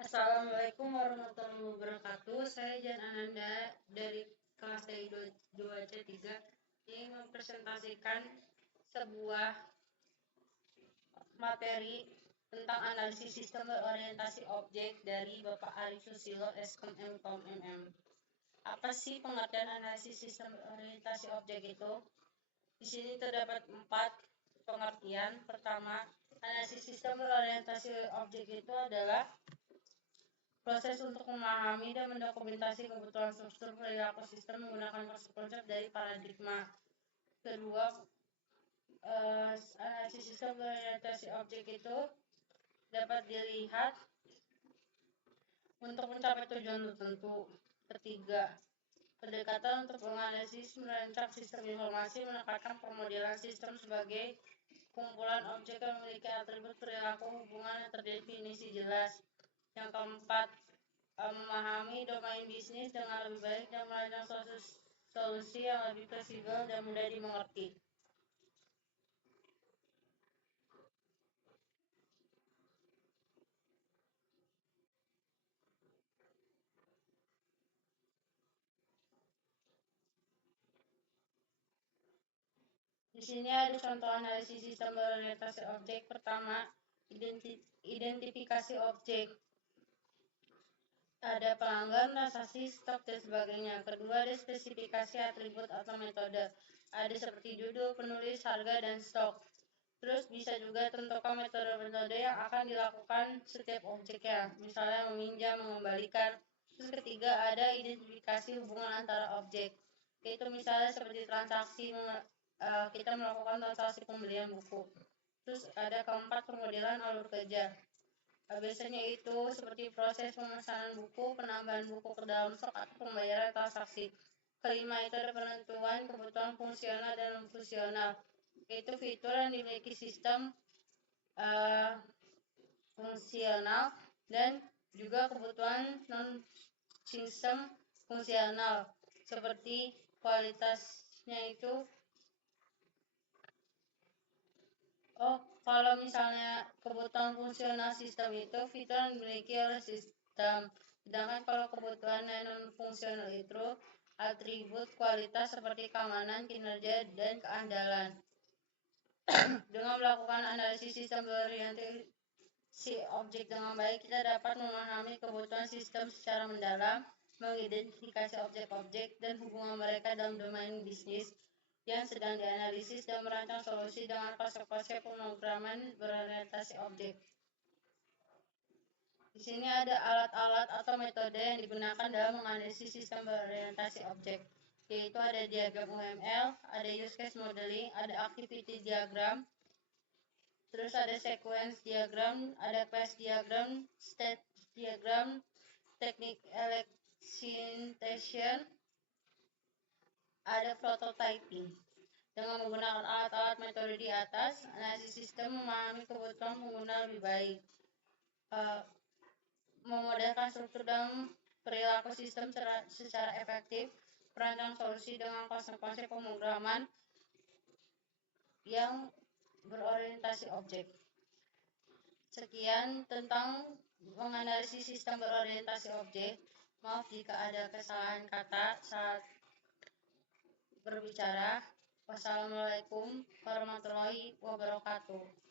Assalamualaikum warahmatullahi wabarakatuh. Saya Jan Ananda dari kelas TI 2C3 ingin mempresentasikan sebuah materi tentang analisis sistem berorientasi objek dari Bapak Arif Susilo Skom Mkom MM. Apa sih pengertian analisis sistem berorientasi objek itu? Di sini terdapat 4 pengertian. Pertama, analisis sistem berorientasi objek itu adalah proses untuk memahami dan mendokumentasi kebutuhan struktur perilaku sistem menggunakan konsep-konsep dari paradigma. Kedua, analisis sistem berorientasi objek itu dapat dilihat untuk mencapai tujuan tertentu. Ketiga, pendekatan untuk menganalisis merancang sistem informasi menekankan pemodelan sistem sebagai kumpulan objek yang memiliki atribut perilaku hubungan yang terdefinisi jelas. Yang keempat, memahami domain bisnis dengan lebih baik dan merancang solusi yang lebih fleksibel dan mudah dimengerti. Di sini ada contoh analisis sistem berorientasi objek. Pertama, identifikasi objek. Ada pelanggan, transaksi, stok, dan sebagainya. Kedua, ada spesifikasi atribut atau metode. Ada seperti judul, penulis, harga, dan stok. Terus bisa juga tentukan metode-metode yang akan dilakukan setiap objeknya, misalnya meminjam, mengembalikan. Terus ketiga, ada identifikasi hubungan antara objek, yaitu misalnya seperti transaksi, kita melakukan transaksi pembelian buku. Terus ada keempat, pemodelan alur kerja. Biasanya itu seperti proses pemesanan buku, penambahan buku ke dalam stok, atau pembayaran transaksi. Kelima, itu ada penentuan kebutuhan fungsional dan non-fungsional, yaitu fitur yang dimiliki sistem fungsional dan juga kebutuhan non-sistem fungsional, seperti kualitasnya itu. Kalau misalnya kebutuhan fungsional sistem itu fitur yang dimiliki oleh sistem, sedangkan kalau kebutuhan non-fungsional itu atribut kualitas seperti keamanan, kinerja, dan keandalan. Dengan melakukan analisis sistem berorientasi objek dengan baik, kita dapat memahami kebutuhan sistem secara mendalam, mengidentifikasi objek-objek dan hubungan mereka dalam domain bisnis yang sedang dianalisis, dan merancang solusi dengan konsep-konsep pemrograman berorientasi objek. Di sini ada alat-alat atau metode yang digunakan dalam menganalisis sistem berorientasi objek, yaitu ada diagram UML, ada use case modeling, ada activity diagram, terus ada sequence diagram, ada class diagram, state diagram, teknik elicitation, ada prototyping. Dengan menggunakan alat-alat metode di atas, analisis sistem memahami kebutuhan pengguna lebih baik, memodelkan struktur dan perilaku sistem secara efektif, merancang solusi dengan konsep-konsep pemrograman yang berorientasi objek. Sekian tentang menganalisis sistem berorientasi objek. Maaf jika ada kesalahan kata saat berbicara. Wassalamualaikum warahmatullahi wabarakatuh.